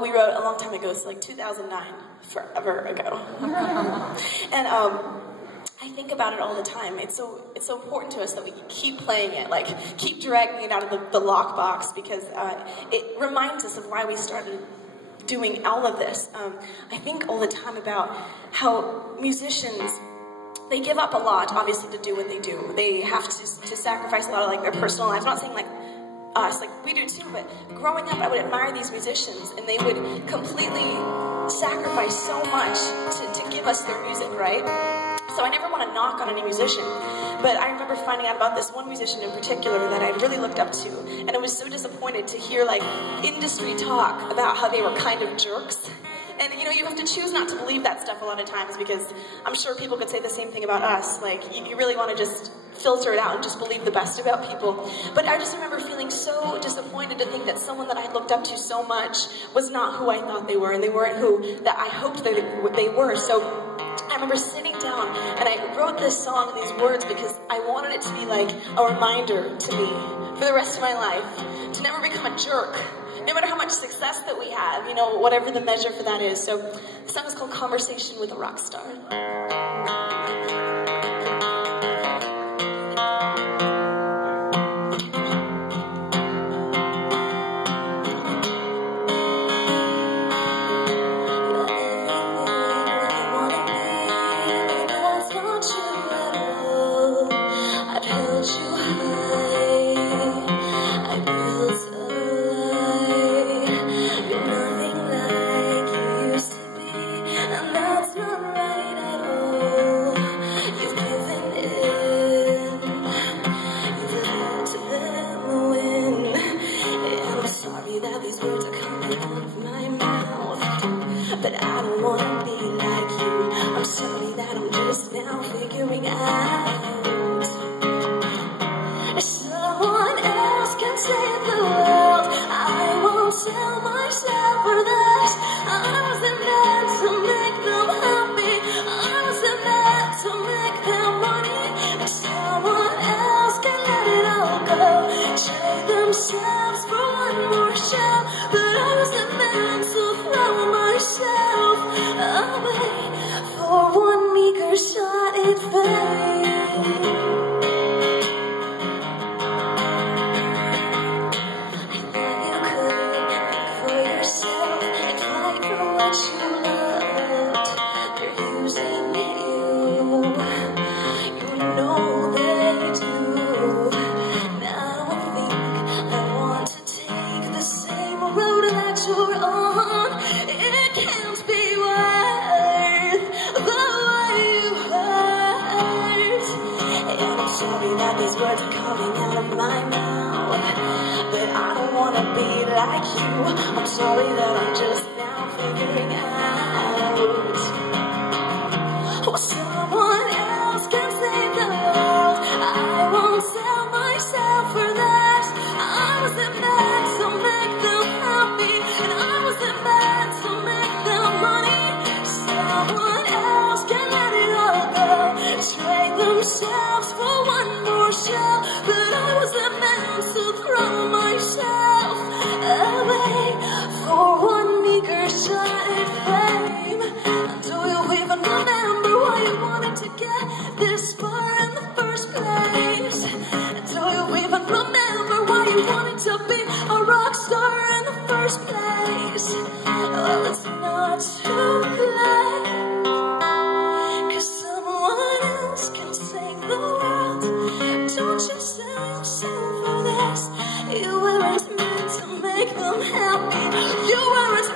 we wrote a long time ago, so like 2009, forever ago. And I think about it all the time. It's so important to us that we keep playing it, like keep dragging it out of the lockbox, because it reminds us of why we started doing all of this. I think all the time about how musicians, they give up a lot, obviously, to do what they do. They have to sacrifice a lot of like their personal lives. I'm not saying like us, like we do too, but growing up I would admire these musicians, and they would completely sacrifice so much to give us their music, right? So I never want to knock on any musician, but I remember finding out about this one musician in particular that I really looked up to, and I was so disappointed to hear like industry talk about how they were kind of jerks. And you know, you have to choose not to believe that stuff a lot of times, because I'm sure people could say the same thing about us. Like, you really want to just filter it out and just believe the best about people. But I just remember feeling so disappointed to think that someone that I looked up to so much was not who I thought they were, and they weren't who that I hoped that they were. So I remember sitting down and I wrote this song and these words because I wanted it to be like a reminder to me for the rest of my life to never become a jerk. No matter how much success that we have, you know, whatever the measure for that is. So the song is called Conversation with a Rockstar. But I don't want to be like you. I'm sorry that I'm just now figuring out. Someone else can save the world. I won't sell myself for this. I wasn't meant to make them happy. I wasn't meant to make them money. Someone else can let it all go, trade themselves for one more show. But I wasn't meant to throw myself away for one meager shot at fame. I thought you could think for yourself and fight for what you loved. They're using you, you know they do. Now I think I want to take the same road that you're on. It can't be worth the way you hurt. And I'm sorry that these words are coming out of my mouth, but I don't want to be like you. I'm sorry that I'm just now figuring out. Oh, someone else can save the world. I won't sell myself for that. I wasn't meant to make them happy, and I wasn't meant to make them money. Someone else can let it all go, trade themselves for one more show. But I wasn't meant to throw myself away for one meager shot at fame. Do you even remember why you wanted to get this far in the first place? Do you even remember why you wanted to be a rock star in the first place? Well, it's not too late, 'cause someone else can save the world. Don't you sell yourself for this. You weren't meant to make them happy. You weren't